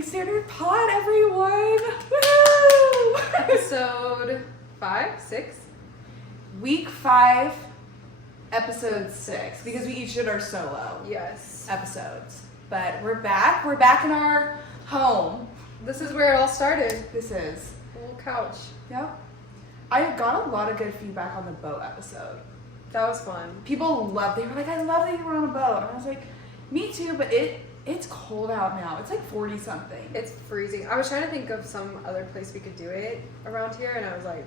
Living Standard Pod, everyone! Woo! Episode 5, 6? Week 5, episode 6, because we each did our solo episodes. But we're back. We're back in our home. This is where it all started. This is. A little couch. Yep. I got a lot of good feedback on the boat episode. That was fun. People loved it. They were like, I love that you were on a boat. And I was like, me too, but it's cold out now. It's like 40 something. It's freezing. I was trying to think of some other place we could do it around here, and I was like,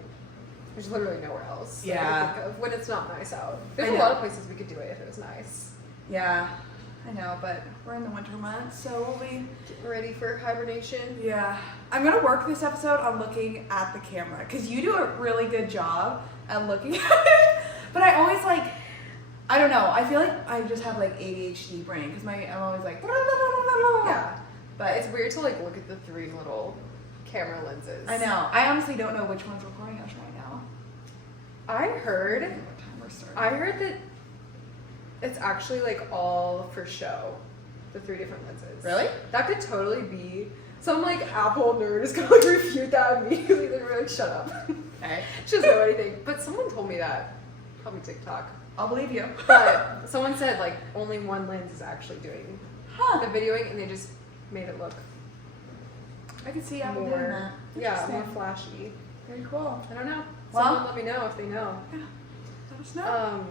there's literally nowhere else that I could think of when it's not nice out. There's a lot of places we could do it if it was nice. Yeah, I know, but we're in the winter months, so we'll be getting ready for hibernation. Yeah. I'm going to work this episode on looking at the camera, because you do a really good job at looking at it, but I always like, I don't know, I feel like I just have like ADHD brain, because I'm always like, yeah. But it's weird to like look at the 3 little camera lenses. I know. I honestly don't know which one's recording us right now. I heard what time we're starting. that it's actually like all for show, the 3 different lenses. Really? That could totally be. Some like Apple nerd is gonna like refute that immediately. They're like, shut up. Okay. She doesn't know anything. But someone told me that. Probably TikTok. I'll believe you. But someone said like only one lens is actually doing the videoing, and they just made it look I can see Apple doing that. Yeah, more flashy. Very cool. I don't know. Well, Someone let me know if they know. Yeah. Let us know.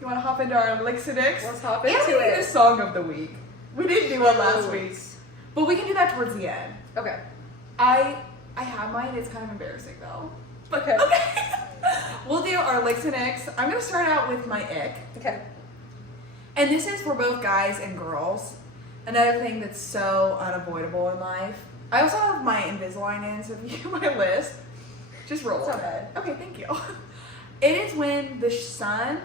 You want to hop into our Lixidix? Let's hop into and we it. need a song of the week. We didn't do one last week, but we can do that towards the end. Okay. I have mine. It's kind of embarrassing though. But okay. We'll do our licks and icks. I'm gonna start out with my ick. Okay. And this is for both guys and girls. Another thing that's so unavoidable in life. I also have my Invisalign in, so if you my list, just roll it's it. not bad. Okay, thank you. It is when the sun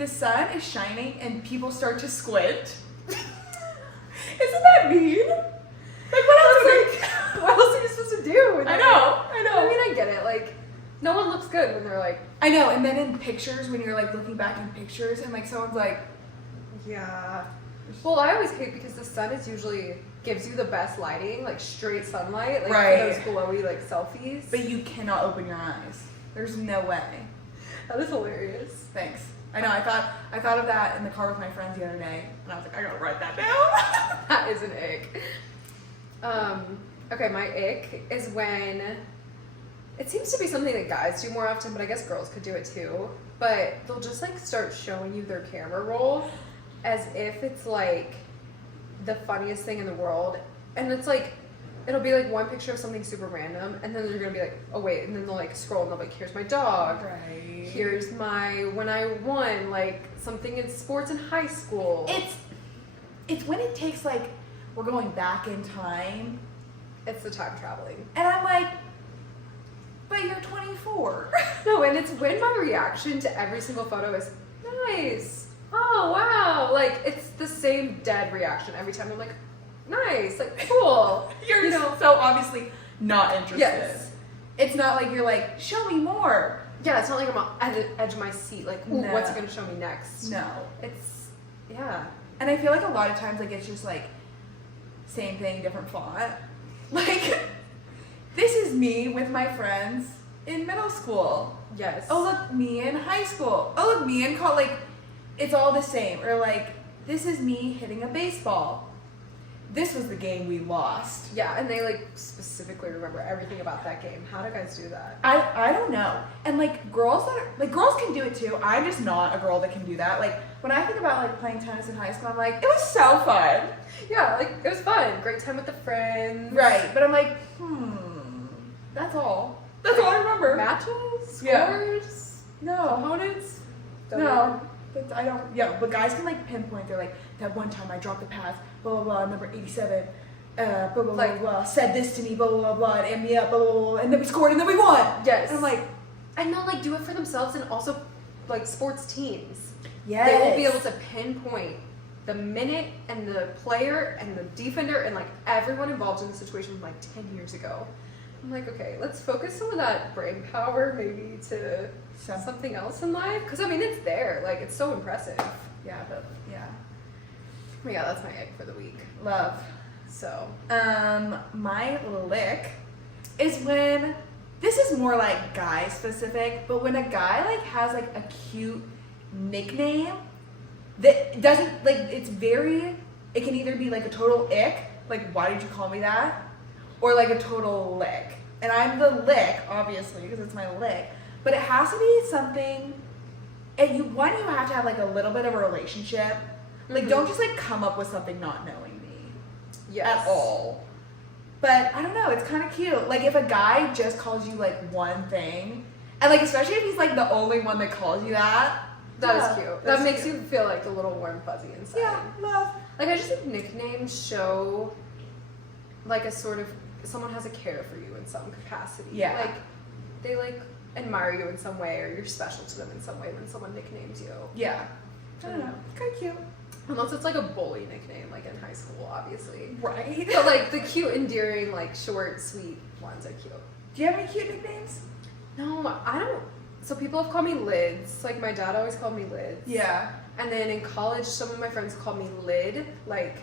is shining and people start to squint. Isn't that mean? Like What else are you supposed to do? I know. I mean, I get it. Like, no one looks good when they're like. I know, and then in pictures, when you're like looking back in pictures, and like someone's like, yeah. Well, I always hate because the sun is usually gives you the best lighting, like straight sunlight, like right. for those glowy like selfies. But you cannot open your eyes. There's no way. That is hilarious. Thanks. I know. I thought of that in the car with my friends the other day, and I was like, I gotta write that down. That is an ick. Okay, my ick is when it seems to be something that guys do more often, but I guess girls could do it too. But they'll just like start showing you their camera roll as if it's like the funniest thing in the world, and it's like it'll be like one picture of something super random, and then they're gonna be like, oh wait, and then they'll like scroll and they'll be like, here's my dog, Right. here's my when I won like something in sports in high school. It's when it takes like we're going back in time. It's the time traveling. And I'm like, but you're 24. No, and it's when my reaction to every single photo is nice. Oh wow, like it's the same dead reaction every time. I'm like, nice, like cool. You're so obviously not interested. Yes. It's not like you're like, show me more. Yeah, it's not like I'm at the edge of my seat. Like, ooh, No. what's it gonna show me next? No. It's yeah. And I feel like a lot of times like it's just like same thing, different font. Like this is me with my friends in middle school. Yes. Oh look, me in high school. Oh look, me in college. Like it's all the same. Or like this is me hitting a baseball. This was the game we lost. Yeah, and they like specifically remember everything about that game. How do guys do that? I don't know. And like girls girls can do it too. I'm just not a girl that can do that. Like when I think about like playing tennis in high school, I'm like, it was so fun. Yeah, like it was fun. Great time with the friends. Right. But I'm like, that's all. That's all I remember. Matches? Yeah. Scores? No. Opponents? No. But I don't, yeah, but guys can like pinpoint, they're like, that one time I dropped the pass, blah, blah, blah, number 87, blah, blah, blah, blah, said this to me, blah, blah, blah, blah, and me up, blah, blah, blah, and then we scored and then we won. Yes. And I'm like, and they'll like do it for themselves and also like sports teams. yes. They will be able to pinpoint the minute and the player and the defender and like everyone involved in the situation from like 10 years ago. I'm like, okay, let's focus some of that brain power maybe to something else in life. Because, I mean, it's there. Like, it's so impressive. Yeah, but, yeah. But yeah, that's my egg for the week. Love. So. My lick is when, this is more like guy specific, but when a guy like has like a cute nickname that doesn't like, it's very, it can either be like a total ick, like why did you call me that, or like a total lick. And I'm the lick, obviously, because it's my lick, but it has to be something, and you have to have like a little bit of a relationship. Like don't just like come up with something not knowing me at all. But I don't know, it's kind of cute. Like if a guy just calls you like one thing, and like especially if he's like the only one that calls you that. That is cute. That makes you feel like a little warm fuzzy inside. Yeah, love. Like I just think nicknames show like a sort of, someone has a care for you in some capacity. Yeah. Like they like admire you in some way, or you're special to them in some way when someone nicknames you. Yeah. I don't know. It's kind of cute. Unless it's like a bully nickname, like in high school, obviously. Right. But like the cute, endearing, like short, sweet ones are cute. Do you have any cute nicknames? No, I don't. So people have called me Lids. Like my dad always called me Lids. Yeah. And then in college, some of my friends called me Lid, like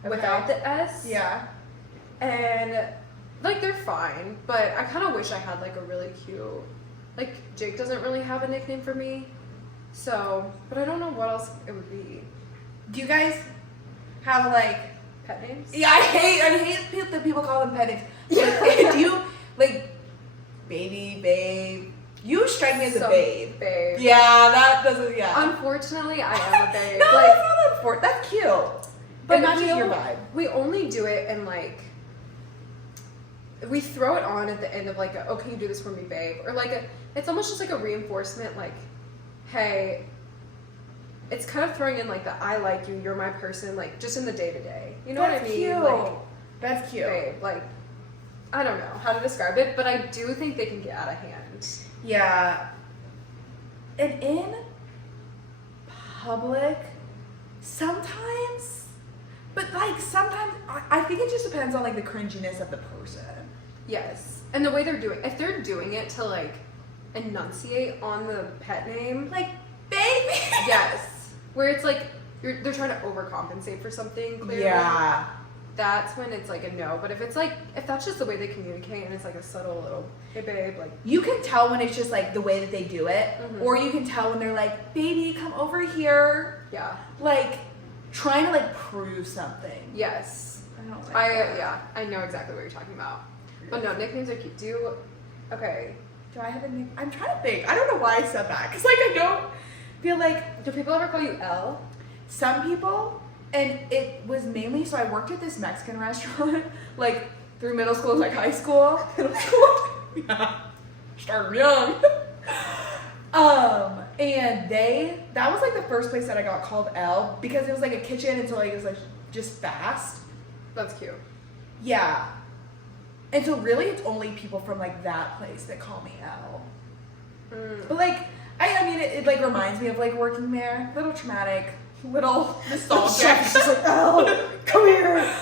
Okay. without the S. Yeah. And like they're fine, but I kind of wish I had like a really cute. Like Jake doesn't really have a nickname for me, so. But I don't know what else it would be. Do you guys have like Pet names? Yeah, I hate that people call them pet names. Do you like baby, babe? You strike me as a babe. Babe. Yeah, that doesn't. Yeah. Unfortunately, I am a babe. No, Like, that's not unfortunate. That's cute. But but not just we your only- vibe. We only do it in like. We throw it on at the end of like, oh, can you do this for me, babe? Or like, it's almost just like a reinforcement, like, hey. It's kind of throwing in like the I like you, you're my person, like just in the day to day. You know That's what I mean? cute. Like, That's cute. babe, like, I don't know how to describe it, but I do think they can get out of hand. Yeah. And in public, sometimes, but like sometimes, I think it just depends on like the cringiness of the person. Yes. And the way they're doing, if they're doing it to like enunciate on the pet name, Like, baby. yes. Where it's like, they're trying to overcompensate for something, clearly. Yeah. That's when it's like a no. But if it's like, if that's just the way they communicate and it's like a subtle little, hey babe, like. You can tell when it's just like the way that they do it, or you can tell when they're like, baby, come over here. Yeah. Like, trying to like prove something. Yes. I don't like that. Yeah, I know exactly what you're talking about. But no, nicknames are cute. Okay. Do I have a nickname? I'm trying to think. I don't know why I said that. Because like I don't feel like. Do people ever call you L? Some people, and it was mainly, so I worked at this Mexican restaurant, like through middle school and like high school. Middle school? Yeah. Started young. And that was like the first place that I got called L, because it was like a kitchen, and so like it was like just fast. That's cute. Yeah. And so really it's only people from like that place that call me L. But like, I mean, it like reminds me of like working there. Little traumatic, little nostalgic. She's like, L, come here.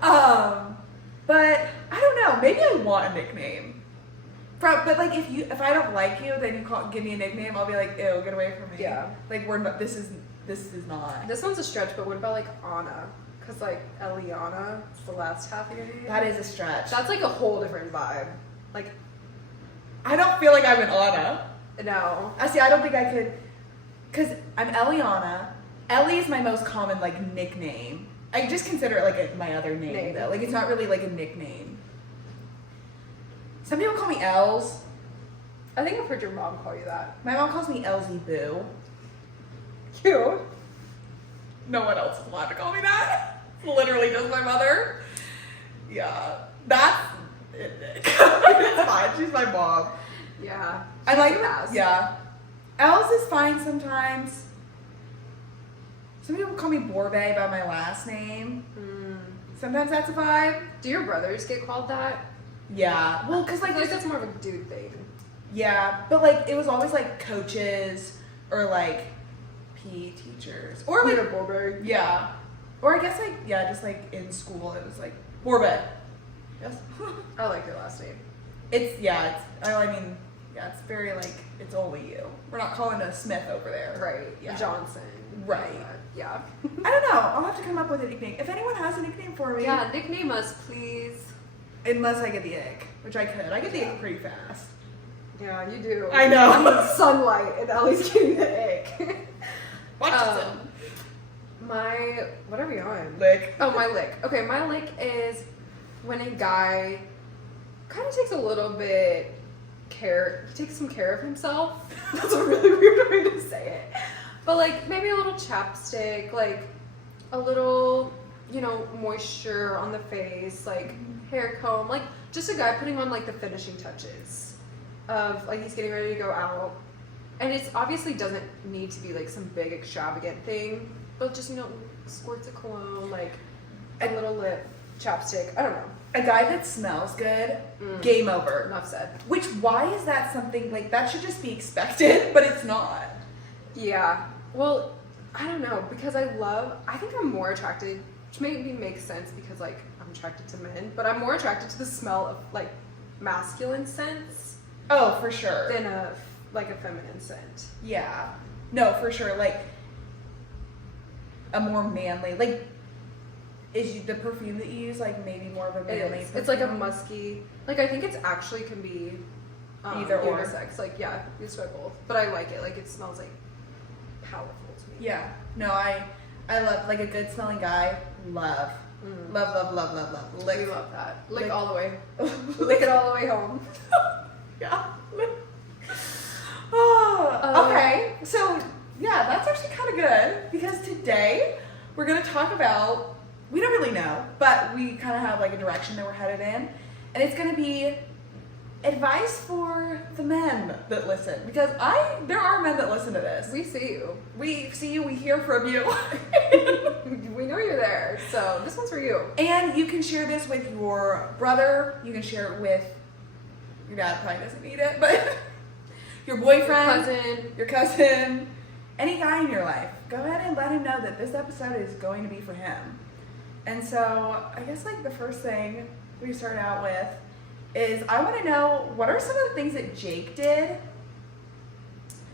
But I don't know. Maybe I want a nickname. But like, if I don't like you, then you give me a nickname. I'll be like, ew, get away from me. Yeah. Like we're not. This is not. This one's a stretch, but what about like Anna? Because like Eliana, it's the last half of your name. That is a stretch. That's like a whole different vibe. Like, I don't feel like I'm an Anna. no. I don't think I could, because I'm Eliana. Ellie is my most common like nickname. I just consider it like my other name though. Like it's not really like a nickname. Some people call me Els. I think I've heard your mom call you that. My mom calls me Elsie Boo. Cute. No one else is allowed to call me that. Literally just my mother. Yeah. That's it. It's fine. She's my mom. Yeah. I like that. Yeah. Els is fine sometimes. Some people call me Borbe by my last name. Sometimes that's a vibe. Do your brothers get called that? Yeah. Well, because I like, feel like that's more of a dude thing. yeah, but like it was always like coaches or like PE teachers or like Peter Borberg. yeah, or I guess like yeah, just like in school it was like Borbe. Yes. I like your last name. It's yeah. I mean yeah. It's very like it's only you. We're not calling a Smith over there. Right. Yeah. Johnson. Right. Yeah. I don't know. I'll have to come up with a nickname. If anyone has a nickname for me. Yeah, nickname us, please. Unless I get the ick, which I could. I get the ick pretty fast. Yeah, you do. I know. I'm in sunlight and Ellie's getting the ick. My, what are we on? Lick. Oh, my lick. Okay, my lick is when a guy kind of takes a little bit he takes some care of himself. That's a really weird way to say it. But like maybe a little chapstick, like a little, you know, moisture on the face, like hair comb, like just a guy putting on like the finishing touches of like he's getting ready to go out. And it's obviously doesn't need to be like some big extravagant thing, but just, you know, squirts of cologne, like a little lip chapstick. I don't know. A guy that smells good, game over. Enough said. Which, why is that something, like, that should just be expected, but it's not. Yeah. Well, I don't know, because I think I'm more attracted, which maybe makes sense because, like, I'm attracted to men, but I'm more attracted to the smell of, like, masculine scents. Oh, for sure. Than a feminine scent. Yeah. No, for sure. Like, a more manly, like, is the perfume that you use, like, maybe more of a manly perfume? It's like a musky, like, I think it's actually can be either or. unisex. Like, yeah, used by both. But I like it. Like, it smells, like, powerful to me. Yeah. No, I love, like, a good smelling guy. Love. Love. Lick. We love that. Lick all the way. Lick it all the way home. Yeah. Oh, okay. So, yeah, that's actually kind of good because today we're going to talk about, we don't really know, but we kind of have like a direction that we're headed in. And it's going to be advice for the men that listen because there are men that listen to this. We see you. We see you, we hear from you. We know you're there. So this one's for you. And you can share this with your brother. You can share it with your dad, probably doesn't need it, but your boyfriend, your cousin, any guy in your life. Go ahead and let him know that this episode is going to be for him. And so I guess like the first thing we start out with is I want to know what are some of the things that Jake did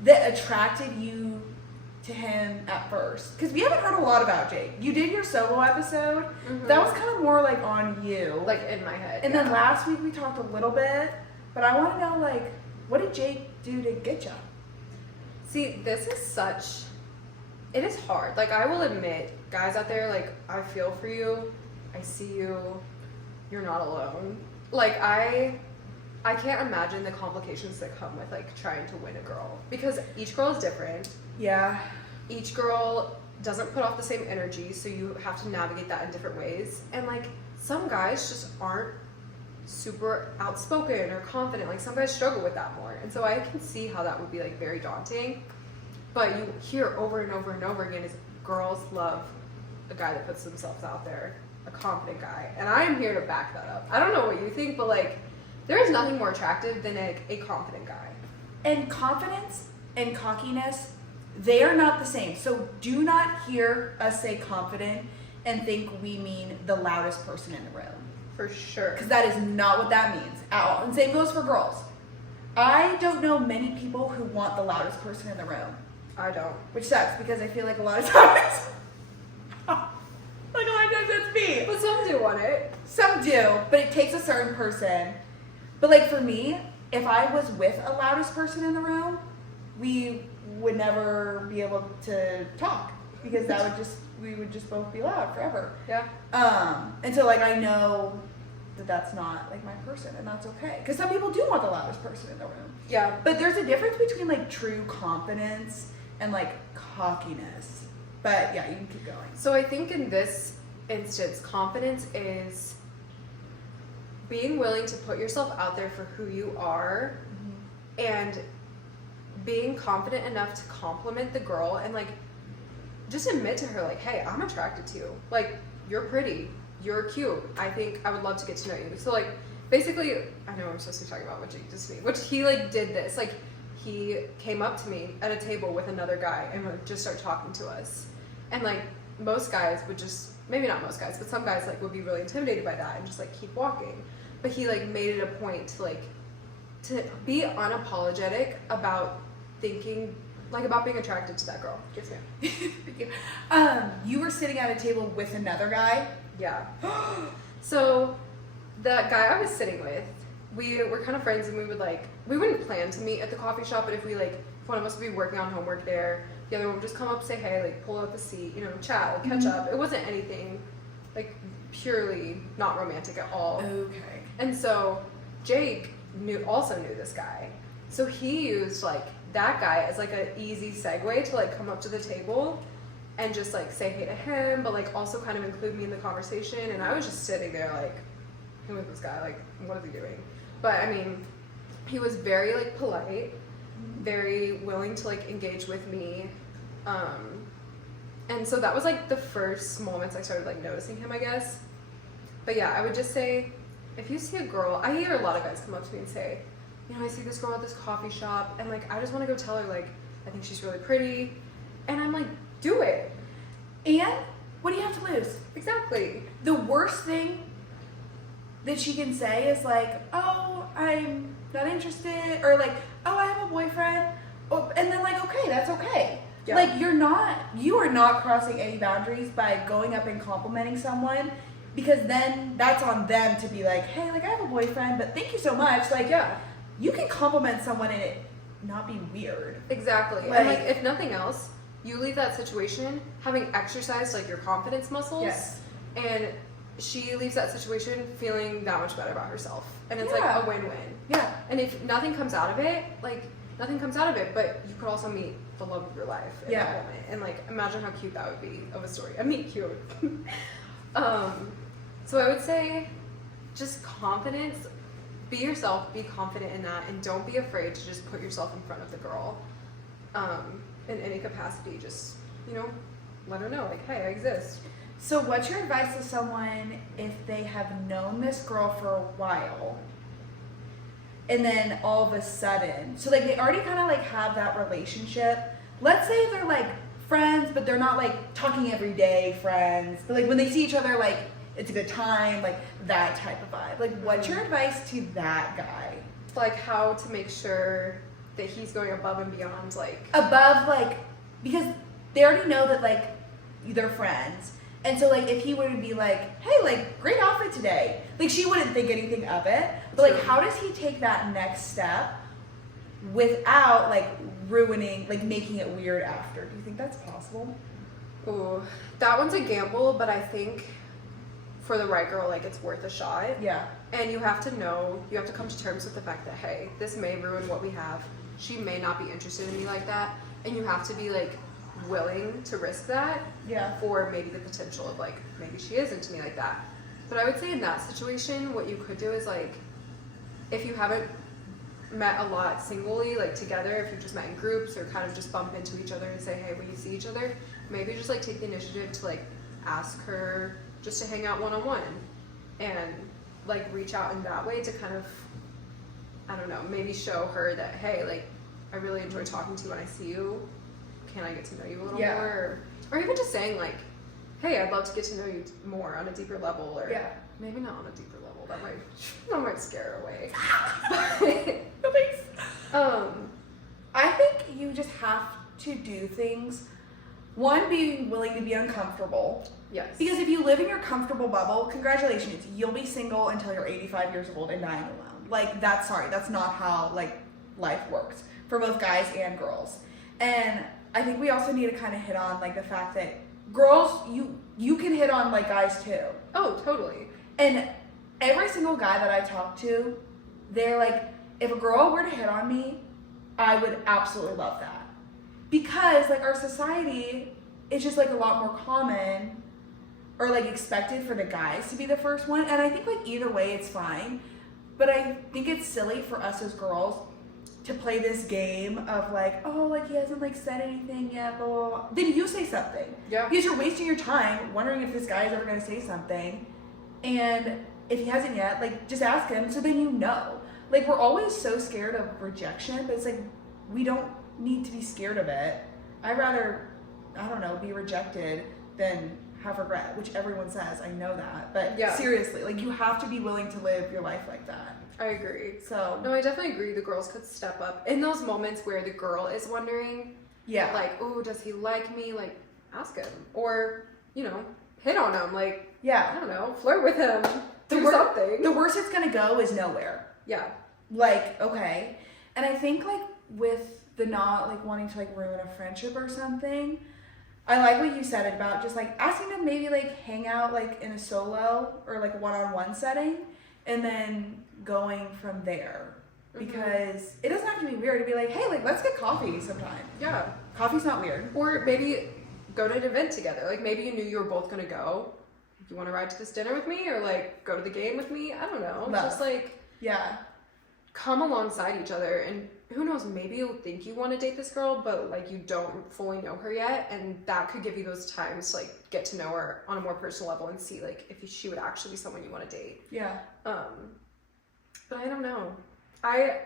that attracted you to him at first? Because we haven't heard a lot about Jake. You did your solo episode. Mm-hmm. That was kind of more like on you. Like in my head. And then last week we talked a little bit, but I want to know like what did Jake do to get you? See, it is hard. Like, I will admit, guys out there, like, I feel for you. I see you. You're not alone. Like, I can't imagine the complications that come with, like, trying to win a girl. Because each girl is different. Yeah. Each girl doesn't put off the same energy, so you have to navigate that in different ways. And, like, some guys just aren't super outspoken or confident. Like, some guys struggle with that more. And so I can see how that would be, like, very daunting. But you hear over and over and over again is girls love a guy that puts themselves out there, a confident guy. And I am here to back that up. I don't know what you think, but like, there is nothing more attractive than a confident guy. And confidence and cockiness, they are not the same. So do not hear us say confident and think we mean the loudest person in the room. For sure. Because that is not what that means at all. And same goes for girls. I don't know many people who want the loudest person in the room. I don't. Which sucks because I feel like a lot of times, it's me. But some do want it. Some do, but it takes a certain person. But like for me, if I was with a loudest person in the room, we would never be able to talk because we would just both be loud forever. Yeah. And so like I know that that's not like my person and that's okay. Because some people do want the loudest person in the room. Yeah. But there's a difference between like true confidence and like cockiness. But yeah, you can keep going. So I think in this instance, confidence is being willing to put yourself out there for who you are and being confident enough to compliment the girl and like just admit to her like, hey, I'm attracted to you. Like, you're pretty. You're cute. I think I would love to get to know you. So like basically, I know I'm supposed to be talking about what Jake did to me, which he like did this. Like he came up to me at a table with another guy and would just start talking to us. And like most guys would just, maybe not most guys, but some guys like would be really intimidated by that and just like keep walking. But he like made it a point to like to be unapologetic about thinking like about being attracted to that girl. Yes, ma'am. Thank you. You were sitting at a table with another guy. Yeah. So the guy I was sitting with, we were kind of friends, and we wouldn't plan to meet at the coffee shop, but if one of us would be working on homework there, the other one would just come up, say hey, like pull out the seat, chat, like catch up. It wasn't anything like purely not romantic at all. Okay. And so Jake also knew this guy, so he used like that guy as like an easy segue to like come up to the table and just like say hey to him, but like also kind of include me in the conversation. And I was just sitting there like, who is this guy? Like, what is he doing? But I mean, he was very like polite, very willing to like engage with me. And so that was like the first moments I started like noticing him, I guess. But yeah, I would just say, if you see a girl, I hear a lot of guys come up to me and say, I see this girl at this coffee shop, and like I just want to go tell her like I think she's really pretty, and I'm like, do it. And what do you have to lose? Exactly. The worst thing that she can say is like, oh, I'm not interested, or like, oh, I have a boyfriend, and then like, okay, that's okay. Yeah. Like you are not crossing any boundaries by going up and complimenting someone, because then that's on them to be like, hey, like I have a boyfriend, but thank you so much. Like, yeah, you can compliment someone and it not be weird. Exactly. Like, and like if nothing else, you leave that situation having exercised like your confidence muscles. Yes. And she leaves that situation feeling that much better about herself. And it's like a win-win. Yeah. And if nothing comes out of it, but you could also meet the love of your life in that moment. And like imagine how cute that would be of a story. I mean cute. So I would say just confidence. Be yourself, be confident in that, and don't be afraid to just put yourself in front of the girl in any capacity. Just, let her know, like, hey, I exist. So what's your advice to someone if they have known this girl for a while, and then all of a sudden, so like they already kind of like have that relationship. Let's say they're like friends, but they're not like talking every day friends. But like when they see each other, like it's a good time, like that type of vibe. Like what's your advice to that guy? Like how to make sure that he's going above and beyond, because they already know that like they're friends. And so like if he were to be like, hey, like great outfit today, like she wouldn't think anything of it. But like how does he take that next step without like ruining, like making it weird after? Do you think that's possible? Ooh, that one's a gamble, but I think for the right girl, like it's worth a shot. Yeah. And you have to come to terms with the fact that, hey, this may ruin what we have. She may not be interested in me like that. And you have to be like willing to risk that. Yeah. For maybe the potential of like, maybe she is into me like that. But I would say in that situation, what you could do is like, if you haven't met a lot singly, like together, if you've just met in groups or kind of just bump into each other and say, hey, when you see each other, maybe just like take the initiative to like ask her just to hang out one-on-one and like reach out in that way to kind of, I don't know, maybe show her that, hey, like I really enjoy talking to you when I see you. Can I get to know you a little more? Or even just saying like, hey, I'd love to get to know you more on a deeper level, or maybe not on a deeper level. That might scare her away. I think you just have to do things. One, being willing to be uncomfortable. Yes. Because if you live in your comfortable bubble, congratulations, you'll be single until you're 85 years old and dying alone. Like that's not how like life works for both guys and girls. And I think we also need to kind of hit on like the fact that girls, you can hit on like guys too. Oh, totally. And every single guy that I talk to, they're like, if a girl were to hit on me, I would absolutely love that. Because like our society is just like a lot more common or like expected for the guys to be the first one. And I think like either way it's fine. But I think it's silly for us as girls to play this game of like, oh, like he hasn't like said anything yet, blah, blah, blah. Then you say something. Yeah. Because you're wasting your time wondering if this guy is ever going to say something. And if he hasn't yet, like just ask him so then you know. Like we're always so scared of rejection, but it's like we don't need to be scared of it. I'd rather, I don't know, be rejected than have regret, which everyone says. I know that. But seriously, like you have to be willing to live your life like that. I agree. So no, I definitely agree the girls could step up. In those moments where the girl is wondering, Yeah. Like, oh, does he like me? Like, ask him. Or, you know, hit on him. Like, yeah. I don't know, flirt with him. Do something. The worst it's gonna go is nowhere. Yeah. Like, okay. And I think, like, with the not, like, wanting to, like, ruin a friendship or something, I like what you said about just, like, asking them maybe, like, hang out, like, in a solo or, like, one-on-one setting, and then going from there. Because it doesn't have to be weird to be like, hey, like, let's get coffee sometime. Yeah. Coffee's not weird. Or maybe go to an event together. Like, maybe you knew you were both gonna go. You want to ride to this dinner with me? Or, like, go to the game with me? I don't know. Love. Just, like... Yeah. Come alongside each other, and who knows, maybe you'll think you want to date this girl, but like you don't fully know her yet, and that could give you those times to like get to know her on a more personal level and see like if she would actually be someone you want to date. Yeah. But I don't know. I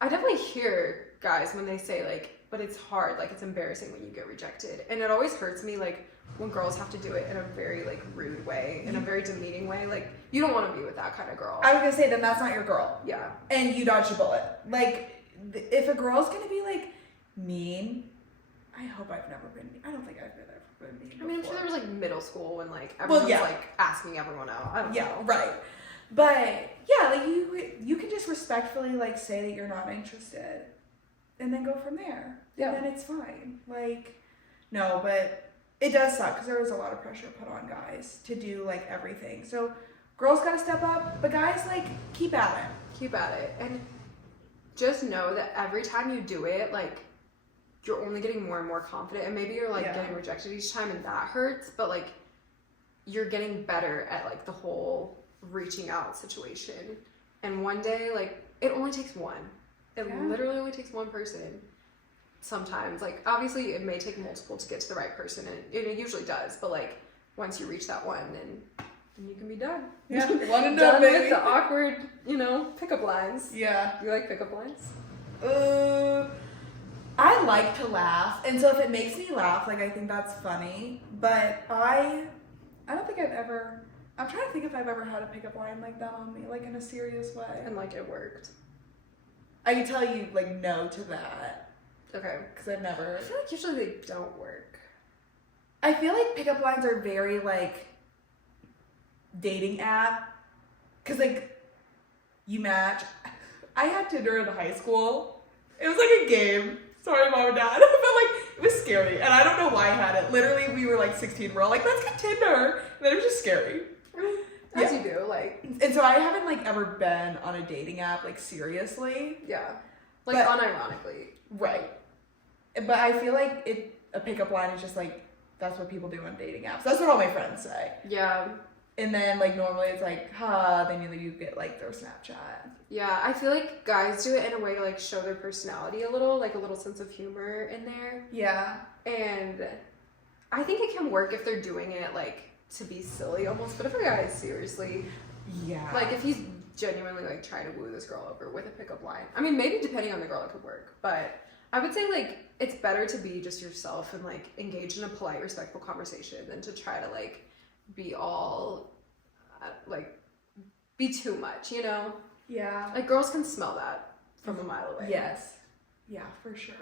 definitely hear guys when they say like, but it's hard, like it's embarrassing when you get rejected, and it always hurts me like when girls have to do it in a very like rude way, in a very demeaning way. Like you don't want to be with that kind of girl. I was gonna say then that's not your girl. Yeah. And you dodged a bullet. Like if a girl's gonna be like mean, I hope I've never been mean. I don't think I've been mean. I mean, I'm before. sure there was like middle school when like everyone was like asking everyone out. I don't know. Right. But yeah, like you can just respectfully like say that you're not interested, and then go from there. Yeah. And then it's fine. Like no, but. It does suck because there was a lot of pressure put on guys to do like everything. So girls gotta step up, but guys like keep at it. Keep at it. And just know that every time you do it, like you're only getting more and more confident. And maybe you're like getting rejected each time and that hurts, but like you're getting better at like the whole reaching out situation. And one day, like it only takes one. It literally only takes one person. Sometimes, like obviously it may take multiple to get to the right person, and it usually does, but like once you reach that one, then you can be done. Yeah, one and done baby. with the awkward, pickup lines. Yeah. You like pickup lines? I like to laugh, and so if it makes me laugh, like I think that's funny, but I don't think I've ever, I'm trying to think if I've ever had a pickup line like that on me, like in a serious way. And like it worked. I can tell you like no to that. Okay. Because I've never. I feel like usually they don't work. I feel like pickup lines are very like dating app. Because like you match. I had Tinder in high school. It was like a game. Sorry, mom and dad. But like it was scary. And I don't know why I had it. Literally, we were like 16. We're all like, let's get Tinder. And then it was just scary. As you do, like. And so I haven't like ever been on a dating app like seriously. Yeah. Like unironically. Right. But I feel like a pickup line is just like, that's what people do on dating apps. That's what all my friends say. Yeah. And then like normally it's like, then you get like their Snapchat. Yeah, I feel like guys do it in a way to like show their personality a little, like a little sense of humor in there. Yeah. And I think it can work if they're doing it like to be silly almost, but if a guy is seriously, like if he's genuinely like trying to woo this girl over with a pickup line, I mean maybe depending on the girl it could work, but I would say like it's better to be just yourself and like engage in a polite, respectful conversation than to try to like be all like be too much, Yeah. Like girls can smell that from a mile away. Yes. Yeah, for sure.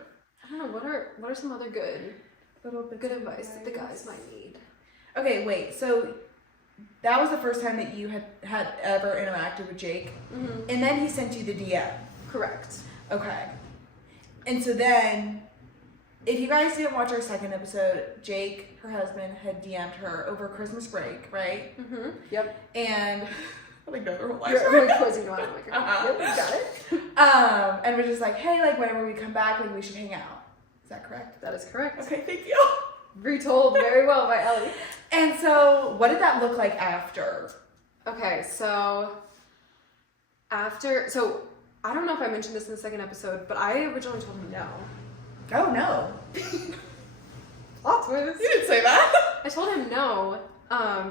I don't know, what are some other good advice that the guys might need? Okay, wait. So that was the first time that you had ever interacted with Jake, and then he sent you the DM. Correct. Okay. And so then, if you guys didn't watch our second episode, Jake, her husband, had DM'd her over Christmas break, right? Mm-hmm. Yep. And I like know their whole life. You're really closing on it. Like, yep, you got it. And we're just like, hey, like whenever we come back, like we should hang out. Is that correct? That is correct. Okay, thank you. Retold very well by Ellie. And so, what did that look like after? Okay, so I don't know if I mentioned this in the second episode, but I originally told him no. Oh no. Plot twist. You didn't say that. I told him no,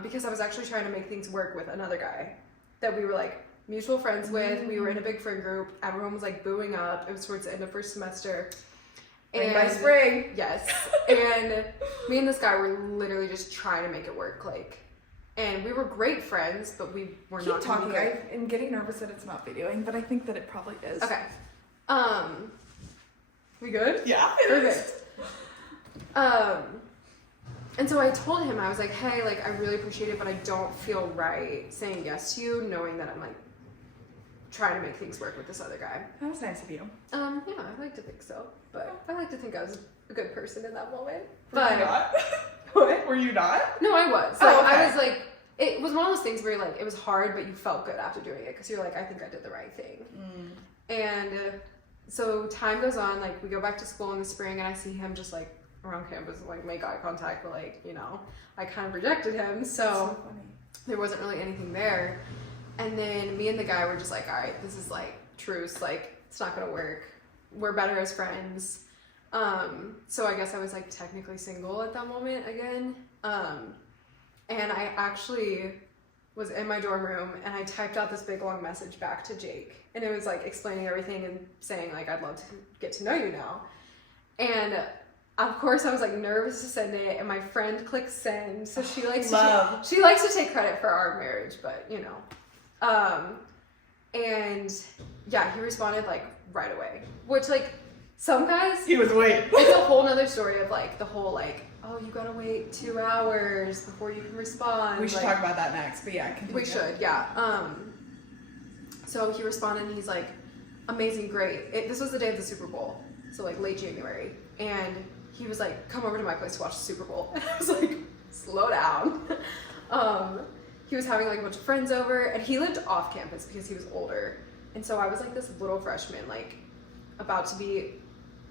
because I was actually trying to make things work with another guy that we were like mutual friends with. We were in a big friend group. Everyone was like booing up. It was towards the end of first semester. And by spring. Yes. And me and this guy were literally just trying to make it work, like. And we were great friends, but we were not talking. I am getting nervous that it's not videoing, but I think that it probably is. Okay. We good? Yeah. Perfect. And so I told him, I was like, hey, like, I really appreciate it, but I don't feel right saying yes to you, knowing that I'm, like, trying to make things work with this other guy. That was nice of you. Yeah, I like to think so. But I like to think I was a good person in that moment. Were But you not? what? Were you not? No, I was. So Oh, okay. I was like, it was one of those things where like, it was hard, but you felt good after doing it because you're like, I think I did the right thing. And so time goes on, like we go back to school in the spring and I see him just like around campus, like make eye contact, but like, you know, I kind of rejected him. So funny. there wasn't really anything there. And then me and the guy were just like, all right, this is like truce, like it's not gonna work. We're better as friends. So I guess I was like technically single at that moment again. And I actually was in my dorm room and I typed out this big long message back to Jake. And it was like explaining everything and saying like, I'd love to get to know you now. And of course I was like nervous to send it and my friend clicked send. So she likes she likes to take credit for our marriage, but you know. And yeah, he responded like right away, which like some guys, He was waiting. it's a whole nother story of like the whole like, oh, you gotta wait 2 hours before you can respond. We should like, talk about that next, but yeah, continue. we should, yeah. So he responded and he's like, amazing, great. This was the day of the Super Bowl, so like late January. And he was like, come over to my place to watch the Super Bowl. And I was like, slow down. He was having like a bunch of friends over and he lived off campus because he was older. And so I was like this little freshman, like about to be,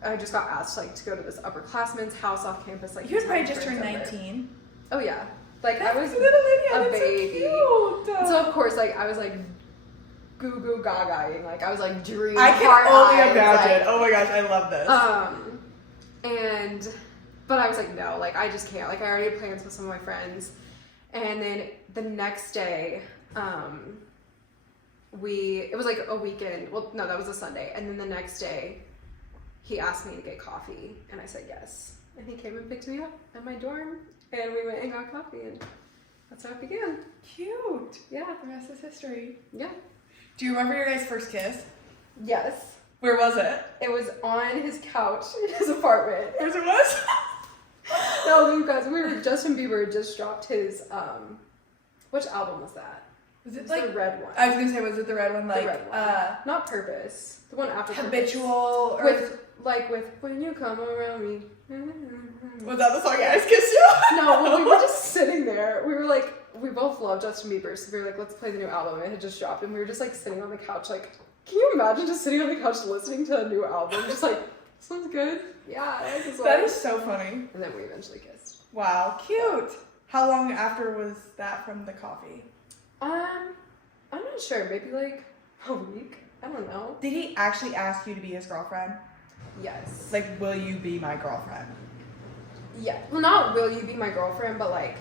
I just got asked like to go to this upperclassman's house off campus. Like You had probably my just turned friends over. 19. Oh yeah. Like That's I was little Lydia, a that's baby. So cute. So of course, like I was like goo goo gagaing, like I was like dreaming. I can only imagine. Oh my gosh, I love this. But I was like, no, like I just can't. Like I already had plans with some of my friends, and then the next day, it was like a weekend. Well, no, that was a Sunday, and then the next day, he asked me to get coffee, and I said yes, and he came and picked me up at my dorm, and we went and got coffee, and that's how it began. Cute. Yeah, The rest is history. yeah. Do you remember your guys' first kiss? Yes. Where was it? It was on his couch in his apartment. Where's it was? No, you guys, Justin Bieber just dropped his, which album was that? Was it It's like the red one. I was gonna say, was it the red one? Like the red one. Not Purpose. The one after Habitual Purpose. or With When You Come Around Me. was that the song guys kissed you? No, well, we were just sitting there. We were like, we both love Justin Bieber, so we were like, let's play the new album. It had just dropped, and we were just like sitting on the couch, like, can you imagine just sitting on the couch listening to a new album? Just like, sounds good. Yeah, I like this one. That is so funny. And then we eventually kissed. Wow, cute. How long after was that from the coffee? I'm not sure. Maybe like a week. I don't know. Did he actually ask you to be his girlfriend? Yes. Like, will you be my girlfriend? Yeah. Well, not will you be my girlfriend, but like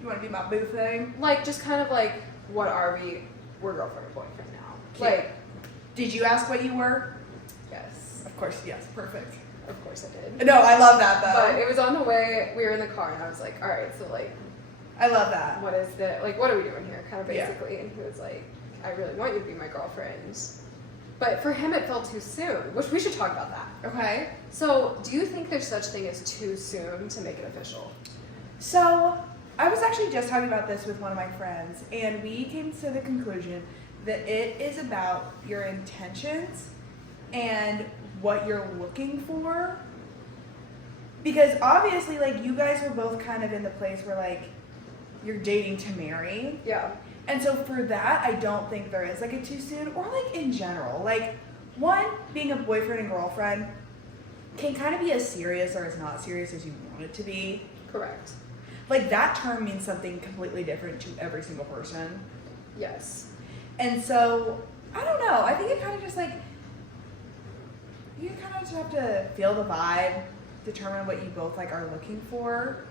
You want to be my boo thing? like just kind of like what are we? We're girlfriend and boyfriend now. Cute. Like Did you ask what you were? yes. Of course, yes. Perfect. Of course I did. No, I love that though. But it was on the way. We were in the car, and I was like, all right, so like. I love that. What is the like what are we doing here kind of Yeah. basically. And he was like, I really want you to be my girlfriend, but for him it felt too soon, which we should talk about that. Okay. So do you think there's such thing as too soon to make it official? So, I was actually just talking about this with one of my friends, and we came to the conclusion that it is about your intentions and what you're looking for. Because obviously, like, you guys were both kind of in the place where, like, you're dating to marry. Yeah. And so for that, I don't think there is, like, a too soon, or, like, in general. Like, one, being a boyfriend and girlfriend can kind of be as serious or as not serious as you want it to be. Correct. Like, that term means something completely different to every single person. Yes. And so, I don't know. I think it kind of just, like, you kind of just have to feel the vibe, determine what you both, like, are looking for.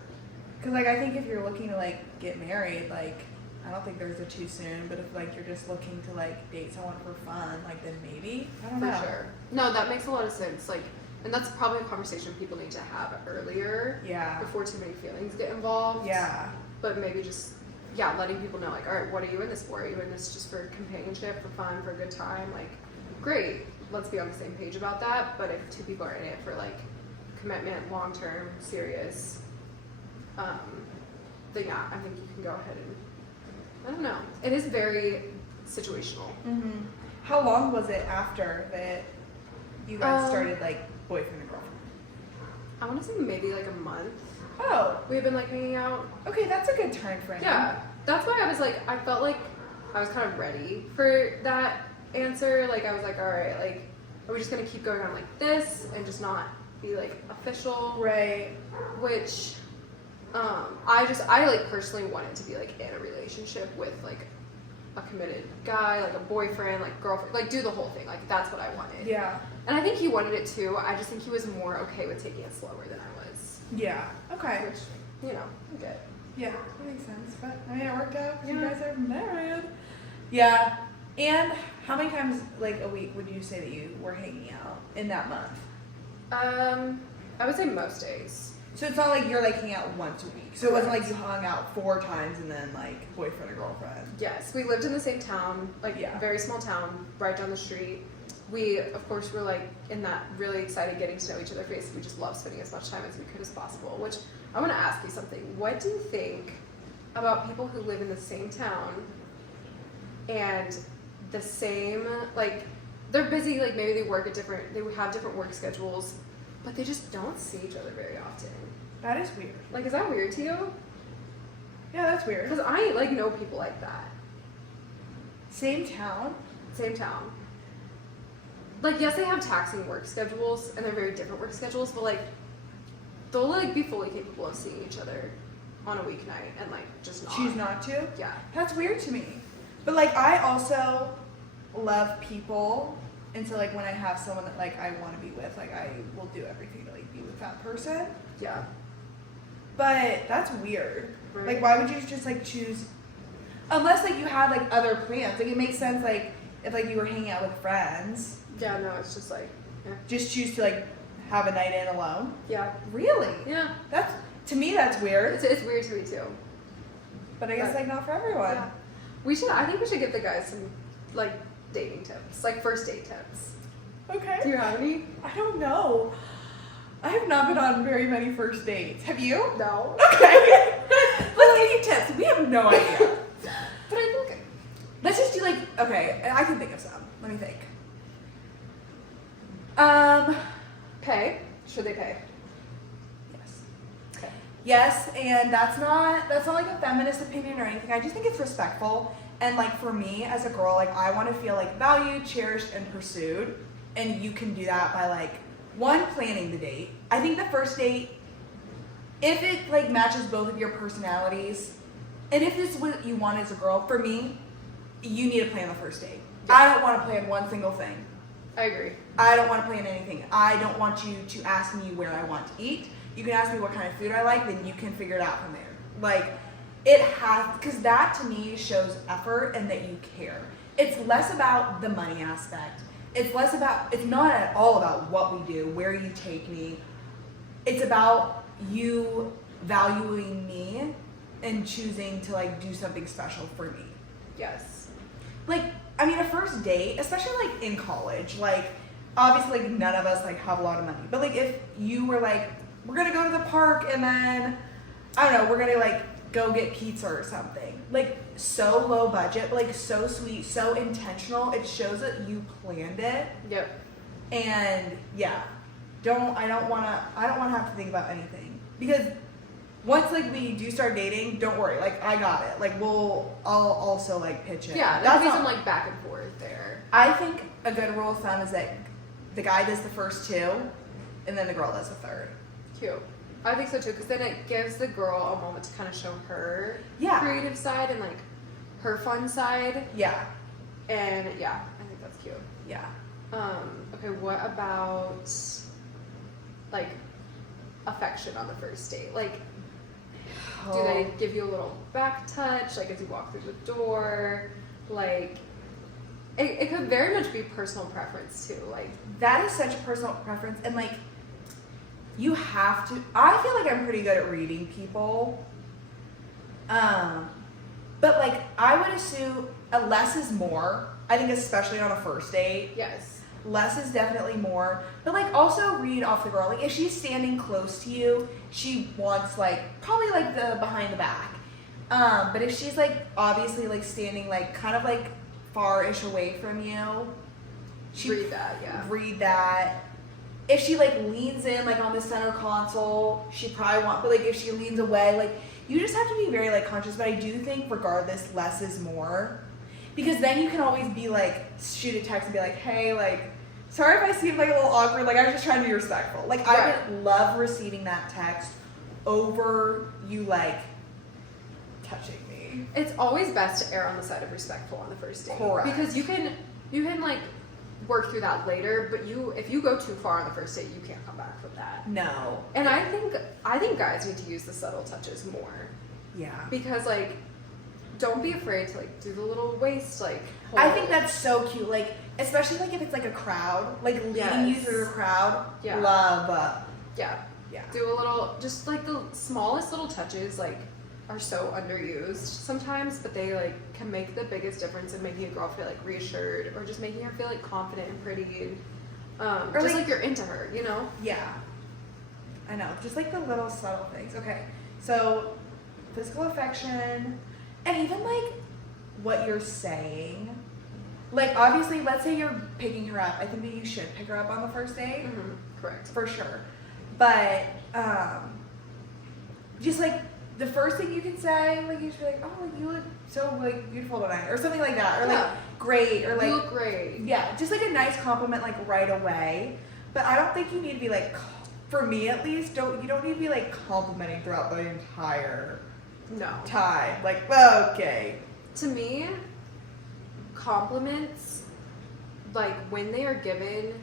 Because, like, I think if you're looking to, like, get married, like, I don't think there's a too soon. But if, like, you're just looking to, like, date someone for fun, like, then maybe. I don't know. For sure. No, that makes a lot of sense. Like, and that's probably a conversation people need to have earlier. Yeah. Before too many feelings get involved. Yeah. But maybe just, yeah, letting people know, like, all right, what are you in this for? Are you in this just for companionship, for fun, for a good time? Like, great. Let's be on the same page about that. But if two people are in it for, like, commitment, long-term, serious, then yeah, I think you can go ahead and, I don't know. It is very situational. Mm-hmm. How long was it after that you guys started like boyfriend and girlfriend? I want to say maybe like a month. Oh. We've been like hanging out. Okay, that's a good time frame. Yeah. That's why I was like, I felt like I was kind of ready for that answer. Like, I was like, all right, like, are we just going to keep going on like this and just not be like official? Right. Which, I like personally wanted to be like in a relationship with like a committed guy, like a boyfriend, like girlfriend, like do the whole thing. Like, that's what I wanted. Yeah. And I think he wanted it too. I just think he was more okay with taking it slower than I was. Yeah. Okay. Which, you know, I get. Yeah, that makes sense. But I mean, it worked out. Yeah. You guys are married. Yeah. And how many times, like a week, would you say that you were hanging out in that month? I would say most days. So it's not like you're like hanging out once a week. So it wasn't like you hung out 4 times and then like boyfriend or girlfriend. Yes, we lived in the same town, like Yeah. very small town, right down the street. We, of course, were like in that really excited getting to know each other phase. We just love spending as much time as we could as possible. Which I want to ask you something. What do you think about people who live in the same town and the same, like, they're busy, like maybe they work at different, they have different work schedules, but they just don't see each other very often? That is weird. Like, is that weird to you? Yeah, that's weird. Because I like know people like that. Same town? Same town. Like, yes, they have taxing work schedules, and they're very different work schedules, but like, they'll like be fully capable of seeing each other on a weeknight and like just not. Choose not to? Yeah. That's weird to me. But like, I also love people, and so like when I have someone that like I want to be with, like I will do everything to like be with that person. Yeah. But that's weird. Right. Like, why would you just like choose? Unless like you had like other plans. Like it makes sense. Like if like you were hanging out with friends, Yeah. No, it's just like. Yeah. just choose to like have a night in alone. Yeah. Really? Yeah. That's to me that's weird. It's weird to me too. But I guess like not for everyone. Yeah. We should. I think we should give the guys some like dating tips, like first date tips. Okay. Do you have any? I don't know. I have not been on very many first dates. Have you? No. Okay. Let's give you tips. We have no idea. But I think. Let's just do like, okay, I can think of some. Let me think. Pay. Should they pay? Yes. Okay. Yes, and that's not like a feminist opinion or anything. I just think it's respectful. And like for me as a girl, like I want to feel like valued, cherished, and pursued. And you can do that by like, one, planning the date. I think the first date, if it like matches both of your personalities, and if this is what you want as a girl, for me, you need to plan the first date. Yeah. I don't want to plan one single thing. I agree. I don't want to plan anything. I don't want you to ask me where I want to eat. You can ask me what kind of food I like, then you can figure it out from there. Like, it has, because that to me shows effort and that you care. It's less about the money aspect. It's not at all about what we do, where you take me. It's about you valuing me and choosing to like do something special for me. Yes. Like, I mean, a first date, especially like in college, like obviously like none of us like have a lot of money, but like if you were like, we're gonna go to the park and then I don't know, we're gonna like go get pizza or something, like so low budget, but like so sweet, so intentional. It shows that you planned it. Yep. And yeah, I don't want to have to think about anything, because once like we do start dating, don't worry, like I got it. Like I'll also like pitch it. Yeah, That's there'll be not- some like back and forth there. I think a good rule of thumb is that the guy does the first 2, and then the girl does the third. Cute. I think so too, because then it gives the girl a moment to kind of show her Yeah. creative side and like her fun side. Yeah. And yeah, I think that's cute. Yeah. Okay, what about like affection on the first date? Like, do they give you a little back touch, like as you walk through the door? Like, it could very much be personal preference too. Like, That is such a personal preference, and like you have to. I feel like I'm pretty good at reading people. But like I would assume less is more. I think especially on a first date. yes. less is definitely more. But like also read off the girl. Like if she's standing close to you, she wants like probably like the behind the back. But if she's like obviously like standing like kind of like far-ish away from you, Read that, yeah. Read that. If she like leans in like on the center console, she probably want. But like if she leans away, like you just have to be very like conscious. But I do think regardless, less is more, because then you can always be like shoot a text and be like, hey, like sorry if I seem like a little awkward. Like I was just trying to be respectful. Like I would love receiving that text over you like touching me. It's always best to err on the side of respectful on the first date. Correct. Because you can like work through that later, but if you go too far on the first date, you can't come back from that. No. And I think guys need to use the subtle touches more. Yeah. Because like don't be afraid to like do the little waist like hold. I think that's so cute. Like especially like if it's like a crowd, like leading you through the crowd. Yeah. Love. Yeah. Yeah. Do a little, just like the smallest little touches like are so underused sometimes, but they like can make the biggest difference in making a girl feel like reassured, or just making her feel like confident and pretty, or just like you're into her, you know? Yeah. I know, just like the little subtle things. Okay, so physical affection, and even like what you're saying. Like obviously, let's say you're picking her up. I think that you should pick her up on the first date. Mm-hmm. Correct. For sure. But just like the first thing you can say, like you should be like, oh, like, you look so like beautiful tonight, or something like that, or like great, or like you look great. Yeah, just like a nice compliment like right away. But I don't think you need to be like, for me at least, you don't need to be like complimenting throughout the entire time. Like, okay. To me, compliments, like when they are given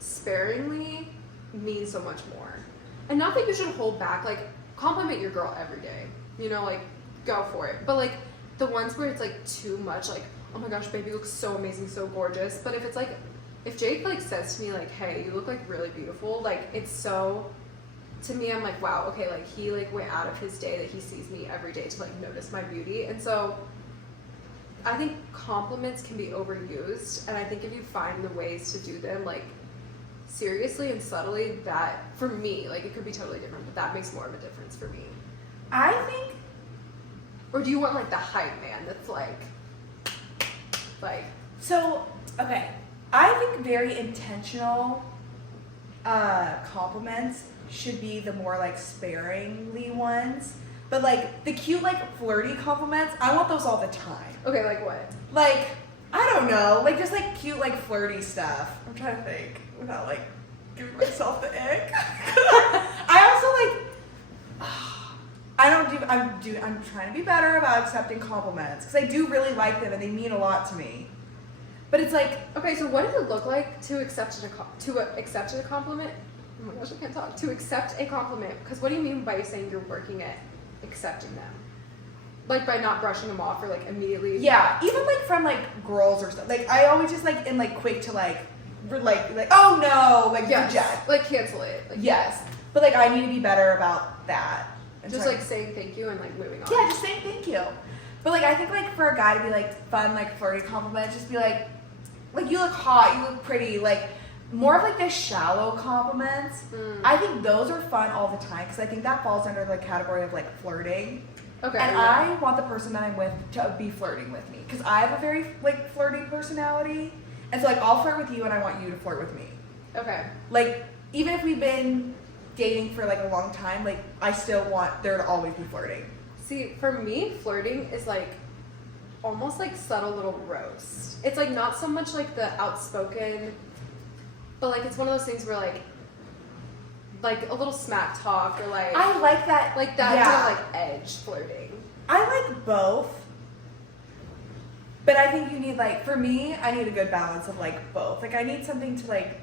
sparingly, mean so much more. And not that you should hold back, like compliment your girl every day, you know, like go for it. But like the ones where it's like too much, like, oh my gosh, baby, you look so amazing, so gorgeous. But if it's like, if Jake like says to me like, hey, you look like really beautiful, like it's so, to me, I'm like, wow, okay, like he like went out of his day that he sees me every day to like notice my beauty. And so I think compliments can be overused, and I think if you find the ways to do them like seriously and subtly, that for me, like it could be totally different, but that makes more of a difference for me. I think. Or do you want like the hype man that's like So okay, I think very intentional compliments should be the more like sparingly ones. But like the cute like flirty compliments, I want those all the time. Okay, like what? Like I don't know, like just like cute like flirty stuff. I'm trying to think without like giving myself the ick. I also like I'm trying to be better about accepting compliments because I do really like them and they mean a lot to me. But it's like, okay, so what does it look like to accept a compliment? Oh my gosh, I can't talk. To accept a compliment, because what do you mean by saying you're working at accepting them? Like by not brushing them off or like immediately? Yeah, even like from like girls or stuff. Like I always just like am like quick to like oh no, like reject, like cancel it. Like, yes, but like I need to be better about that. Just like saying thank you and like moving on. Yeah, just saying thank you. But like I think like for a guy to be like fun, like flirty compliment, just be like you look hot, you look pretty, like more of like the shallow compliments. I think those are fun all the time because I think that falls under the category of like flirting. Okay. And I want the person that I'm with to be flirting with me because I have a very like flirty personality, and so like I'll flirt with you and I want you to flirt with me. Okay. Like even if we've been dating for like a long time, like I still want there to always be flirting. See, for me, flirting is like almost like subtle little roast. It's like not so much like the outspoken, but like it's one of those things where like a little smack talk or like I like that. Like that yeah. sort of like edge flirting. I like both. But I think you need like, for me, I need a good balance of like both. Like I need something to like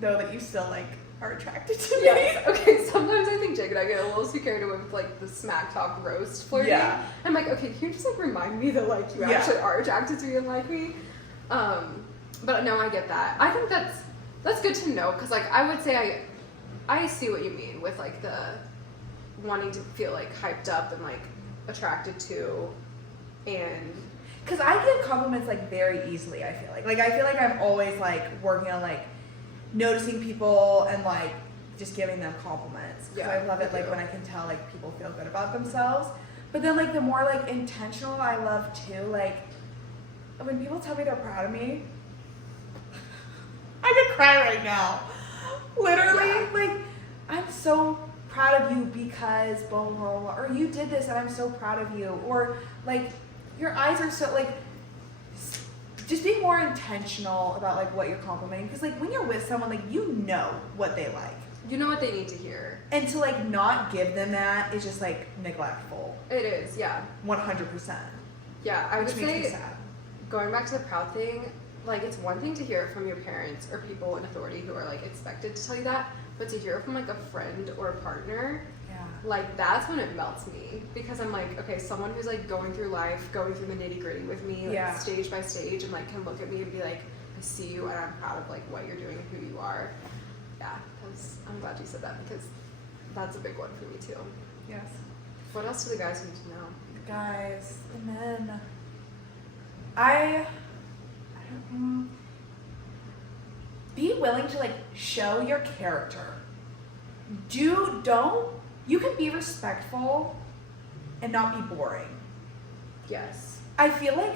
know that you still like are attracted to me. Yes. Okay, sometimes I think Jake and I get a little too carried away with like the smack talk roast flirting. Yeah. I'm like, okay, can you just like remind me that like you actually are attracted to me and like me? But no, I get that. I think that's good to know because like I would say I see what you mean with like the wanting to feel like hyped up and like attracted to, and because I give compliments like very easily. I feel like I feel like I'm always like working on like noticing people and like just giving them compliments. Because I love it like when I can tell like people feel good about themselves. But then like the more like intentional I love too, like when people tell me they're proud of me, I could cry right now. Literally, like I'm so proud of you because blah, blah, blah, blah, or you did this and I'm so proud of you, or like your eyes are so like, just being more intentional about like what you're complimenting, because like when you're with someone, like you know what they like, you know what they need to hear, and to like not give them that is just like neglectful. It is, yeah, 100%. Yeah, I would Which makes me say sad. Going back to the proud thing, like it's one thing to hear it from your parents or people in authority who are like expected to tell you that, but to hear it from like a friend or a partner, like that's when it melts me, because I'm like, okay, someone who's like going through life, going through the nitty gritty with me, like stage by stage, and like can look at me and be like, I see you and I'm proud of like what you're doing and who you are. Yeah, I'm glad you said that, because that's a big one for me too. Yes. What else do the guys need to know? Guys, and then I don't, be willing to like show your character. You can be respectful and not be boring. Yes. I feel like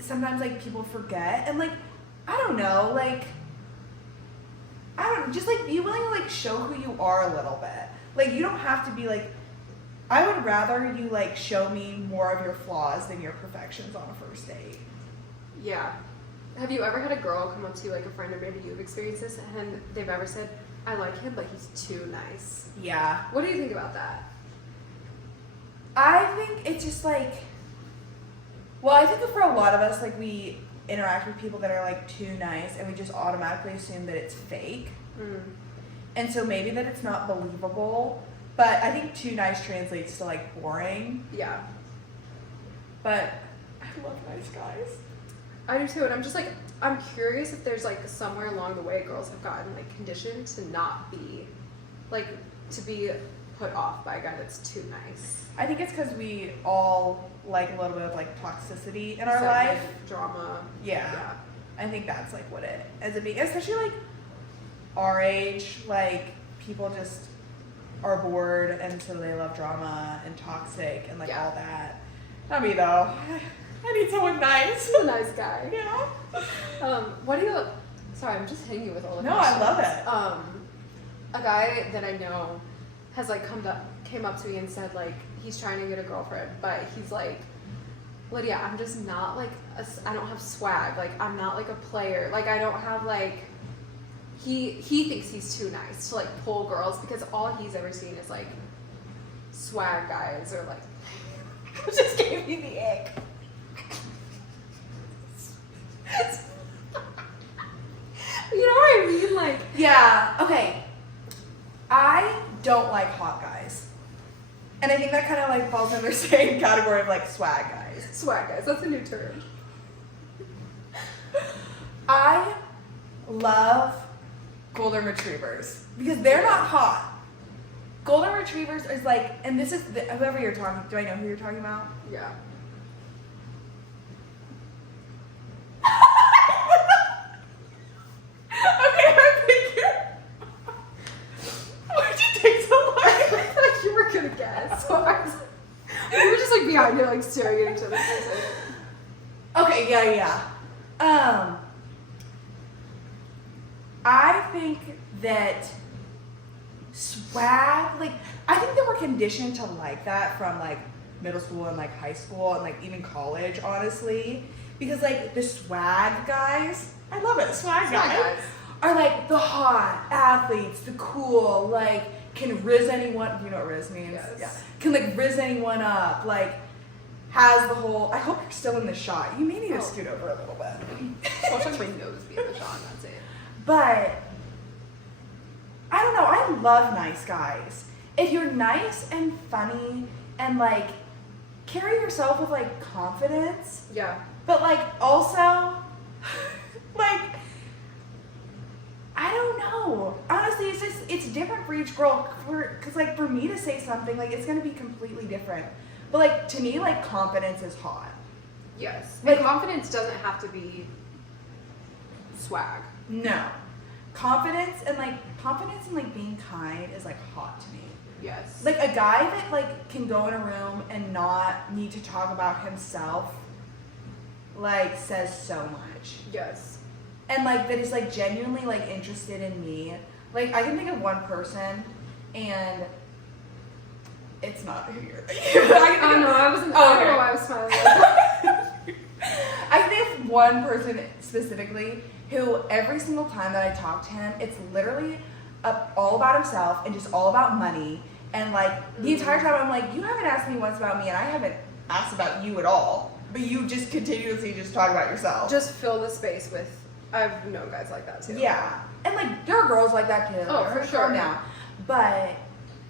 sometimes like people forget, and like I don't know, like just like be willing to like show who you are a little bit. Like you don't have to be like, I would rather you like show me more of your flaws than your perfections on a first date. Yeah. Have you ever had a girl come up to you, like a friend, or maybe you've experienced this, and they've ever said, I like him, but he's too nice? Yeah. What do you think about that? I think it's just like, well, I think that for a lot of us, like we interact with people that are like too nice and we just automatically assume that it's fake. And so maybe that it's not believable, but I think too nice translates to like boring. Yeah. But I love nice guys. I do too, and I'm just like, I'm curious if there's like somewhere along the way girls have gotten like conditioned to not be, like, to be put off by a guy that's too nice. I think it's because we all like a little bit of like toxicity in our life. Like, drama. Yeah. I think that's like what it ends up being, especially like our age, like people just are bored and so they love drama and toxic and like all that. Not me though. I need someone nice. He's a nice guy. Yeah. What do you? Sorry, I'm just hitting you with all the No, questions. I love it. A guy that I know has like came up to me and said like he's trying to get a girlfriend, but he's like, Lydia, I'm just not like I don't have swag. Like I'm not like a player. Like I don't have like. He thinks he's too nice to like pull girls, because all he's ever seen is like swag guys, or like just gave me the ick. You know what I mean? Like, yeah, okay. I don't like hot guys. And I think that kind of like falls in the same category of like swag guys. swag guys, that's a new term. I love golden retrievers because they're not hot. Golden retrievers is like, and this is whoever you're talking, do I know who you're talking about? Yeah. Okay, I figured. Why'd you take so long? I feel like you were gonna guess. So we were just like behind you, like staring at each other. Okay, yeah. I think that swag, like, I think that we're conditioned to like that from like middle school and like high school and like even college, honestly. Because like the swag guys, I love it, swag guys are like the hot athletes, the cool, like can rizz anyone, you know what rizz means? Yes. Yeah. Can like rizz anyone up, like has the whole, I hope you're still in the shot. You may need to scoot over a little bit. Watch my nose be in the shot, and that's it. But I don't know, I love nice guys. If you're nice and funny and like carry yourself with like confidence, Yeah. but like also like I don't know. Honestly, it's different for each girl. Cause like for me to say something, like it's gonna be completely different. But like to me, like confidence is hot. Yes. Like, And confidence doesn't have to be swag. No. Confidence and like being kind is like hot to me. Yes. Like a guy that like can go in a room and not need to talk about himself, like says so much. Yes. And like that is like genuinely like interested in me. Like I can think of one person, and it's not who you're thinking. Oh no, I wasn't. I don't know why I was smiling. Like that. I can think of one person specifically who every single time that I talk to him, it's literally all about himself and just all about money. And like the entire time I'm like, you haven't asked me once about me, and I haven't asked about you at all. But you just continuously just talk about yourself. Just fill the space with. I've known guys like that too. Yeah, and like there are girls like that too. Oh, for sure. Now, but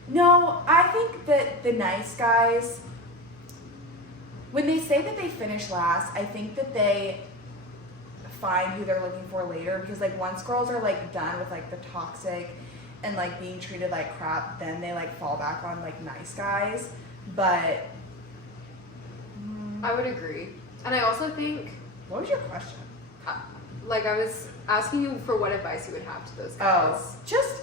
no, I think that the nice guys, when they say that they finish last, I think that they find who they're looking for later, because like once girls are like done with like the toxic and like being treated like crap, then they like fall back on like nice guys. But I would agree. And I also think, what was your question? like I was asking you for what advice you would have to those guys. Oh, just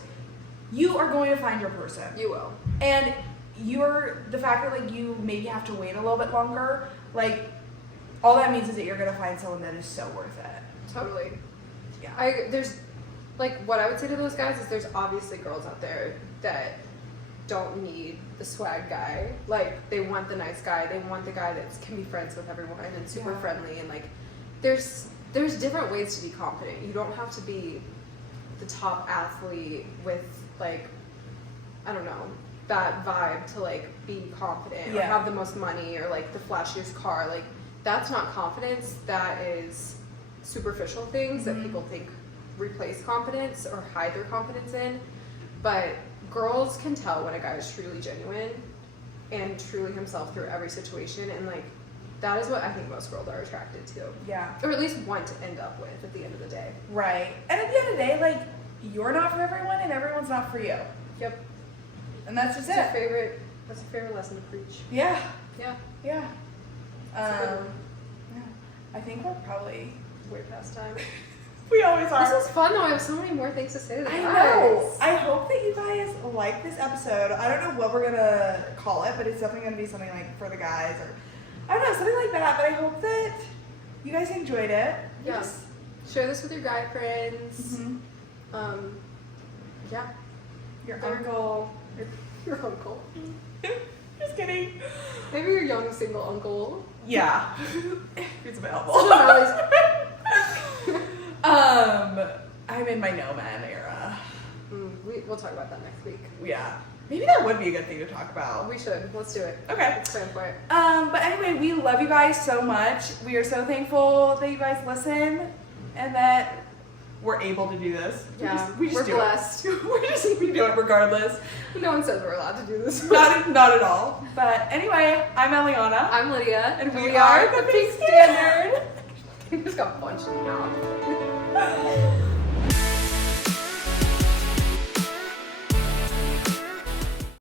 you are going to find your person. You will. And the fact that like you maybe have to wait a little bit longer, like all that means is that you're gonna find someone that is so worth it. Totally. Yeah. There's like what I would say to those guys is there's obviously girls out there that don't need the swag guy. Like they want the nice guy. They want the guy that can be friends with everyone and super friendly, and like there's different ways to be confident. You don't have to be the top athlete with like, I don't know, that vibe to like be confident or have the most money or like the flashiest car. Like that's not confidence. That is superficial things that people think replace confidence or hide their confidence in. But girls can tell when a guy is truly genuine and truly himself through every situation, and like that is what I think most girls are attracted to. Yeah. Or at least want to end up with at the end of the day. Right. And at the end of the day, like you're not for everyone and everyone's not for you. Yep. And that's just That's it. a favorite lesson to preach. Yeah. Yeah. Yeah. That's a good one. Yeah. I think we're probably Way past time. we always are. This is fun though. I have so many more things to say to the I guys. know. I hope that you guys like this episode. I don't know what we're gonna call it, but it's definitely gonna be something like for the guys, or I don't know, something like that. But I hope that you guys enjoyed it. Yeah. Share this with your guy friends. Mm-hmm. Yeah. Your uncle. Your uncle. Just kidding. Maybe your young single uncle. Yeah. It's available. I'm in my no man era. We'll talk about that next week. Yeah. Maybe that would be a good thing to talk about. We should. Let's do it. Okay. Let's plan for it. But anyway, we love you guys so much. We are so thankful that you guys listen and that we're able to do this. Yeah. We're do blessed. We do it regardless. No one says we're allowed to do this. Not at all. But anyway, I'm Eliana. I'm Lydia. And we are the Pink Standard. We just got punched in the mouth.